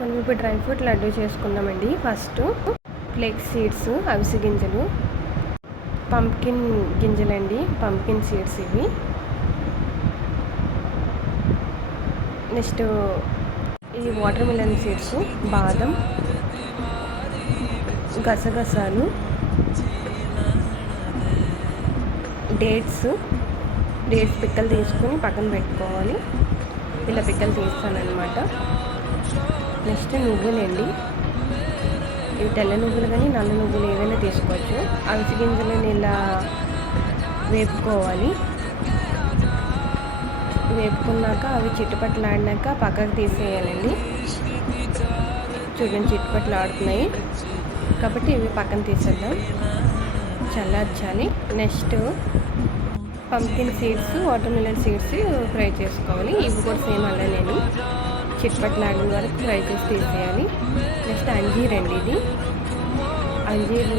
మనం ఇప్పుడు dry fruit laddu చేసుకుందామండి. ఫస్ట్ ఫ్లేక్స్ సీడ్స్, అవిసె గింజలు, పంప్కిన్ గింజలండి, పంప్కిన్ సీడ్స్ ఇవి. నెక్స్ట్ ఈ వాటర్ మిలన్ సీడ్స్, బాదం, గసగసాలు, డేట్స్ పిక్కలు తీసుకొని పక్కన పెట్టుకోవాలి. ఇలా పిక్కలు తీస్తానన్నమాట. నెక్స్ట్ నువ్వులండి, ఇవి తెల్ల నువ్వులు కానీ నల్ల నువ్వులు ఏదైనా తీసుకోవచ్చు. అవిసె గింజలను ఇలా వేపుకోవాలి. వేపుకున్నాక అవి చిట్టుపట్లాడినాక పక్కకు తీసేయాలండి. చూడండి చిట్టుపట్లు ఆడుతున్నాయి కాబట్టి ఇవి పక్కన తీసేద్దాం, చల్లార్చాలి. Next pumpkin seeds, water melon seeds fry చేసుకోవాలి. ఇవి కూడా సేమ్ అలా నేను చిట్పట్లాడిన వరకు ఫ్రై చేసి తీసేయాలి. నెక్స్ట్ అంజీర్ అండి, ఇది అంజీర్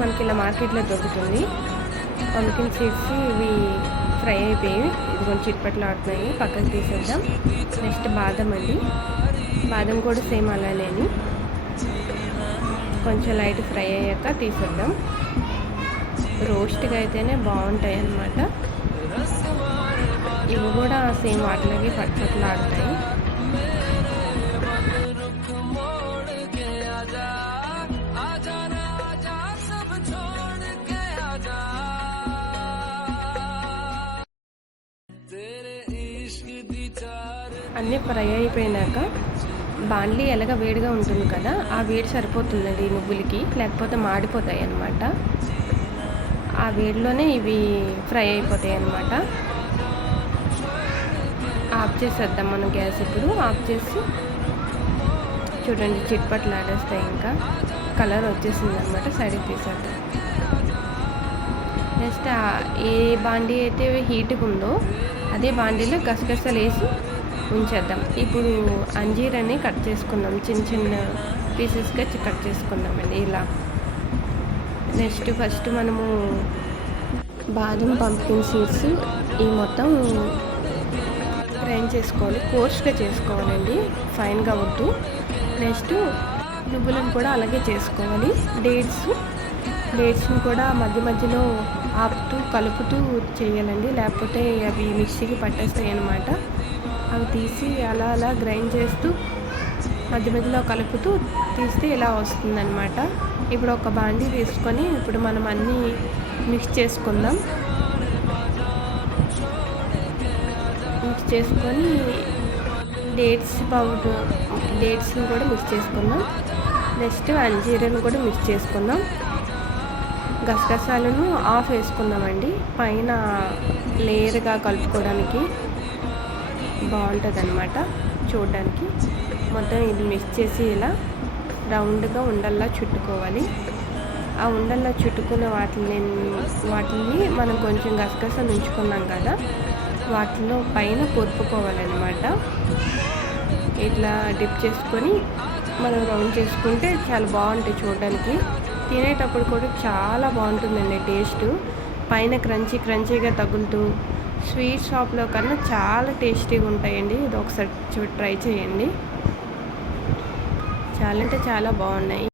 మనకి ఇలా మార్కెట్లో దొరుకుతుంది. పంప్కిన్ సీడ్స్ ఇవి ఫ్రై అయిపోయి ఇది కొంచెం చిట్పట్లాడుతున్నాయి, పక్కకు తీసేద్దాం. నెక్స్ట్ బాదం అండి, బాదం కూడా సేమ్ అలానే కొంచెం లైట్ ఫ్రై అయ్యాక తీసేద్దాం. రోస్ట్గా అయితేనే బాగుంటాయి అన్నమాట. ఇవి కూడా సేమ్ వాటిలాగే పట్టుపట్లాడుతాయి. అన్నీ ఫ్రై అయిపోయినాక బాండ్లీ ఎలాగ వేడిగా ఉంటుంది కదా, ఆ వేడి సరిపోతుందండి నువ్వులకి, లేకపోతే మాడిపోతాయి అన్నమాట. ఆ వేడిలోనే ఇవి ఫ్రై అయిపోతాయి అన్నమాట. ఆఫ్ చేసేద్దాం మనం గ్యాస్. ఇప్పుడు ఆఫ్ చేసి చూడండి చిట్పట్లు ఆడేస్తాయి, ఇంకా కలర్ వచ్చేసింది అనమాట. సైడ్కి తీసేద్దాం. నెక్స్ట్ ఏ బాండీ అయితే హీట్గా ఉందో అదే బాండీలో గసగసాలు వేసి ఉంచేద్దాం. ఇప్పుడు అంజీరాన్ని కట్ చేసుకుందాం, చిన్న చిన్న పీసెస్గా కట్ చేసుకుందామండి ఇలా. నెక్స్ట్ ఫస్ట్ మనము బాదం, పంప్కిన్ సీడ్స్ ఈ మొత్తం గ్రైండ్ చేసుకోవాలి, కోర్స్గా చేసుకోవాలండి, ఫైన్గా వద్దు. నెక్స్ట్ నువ్వులను కూడా అలాగే చేసుకోవాలి. డేట్స్ని కూడా మధ్య మధ్యలో ఆపుతూ కలుపుతూ చేయాలండి, లేకపోతే అవి మిక్సీకి పట్టేస్తాయి అన్నమాట. అవి తీసి అలా అలా గ్రైండ్ చేస్తూ మధ్య మధ్యలో కలుపుతూ తీస్తే ఇలా వస్తుందన్నమాట. ఇప్పుడు ఒక బాండీ తీసుకొని ఇప్పుడు మనం అన్నీ మిక్స్ చేసుకుందాం. మిక్స్ చేసుకొని డేట్స్ని కూడా మిక్స్ చేసుకుందాం. నెక్స్ట్ అంజీరాను కూడా మిక్స్ చేసుకుందాం. గసగసాలను ఆఫ్ వేసుకుందామండి, పైన లేయర్గా కలుపుకోవడానికి బాగుంటుంది అన్నమాట చూడడానికి. మొత్తం ఇది మిక్స్ చేసి ఇలా రౌండ్గా ఉండల్లా చుట్టుకోవాలి. ఆ ఉండల్లా చుట్టుకున్న వాటిని మనం కొంచెం గసగసాలు ఉంచుకున్నాం కదా, వాటిలో పైన పొరుపుకోవాలన్నమాట. ఇట్లా డిప్ చేసుకొని మనం రౌండ్ చేసుకుంటే చాలా బాగుంటాయి చూడడానికి. తినేటప్పుడు కూడా చాలా బాగుంటుందండి టేస్ట్. పైన క్రంచీగా తగులుతూ స్వీట్ షాప్లో కన్నా చాలా టేస్టీగా ఉంటాయండి. ఇది ఒకసారి ట్రై చేయండి, చాలా అంటే చాలా బాగున్నాయి.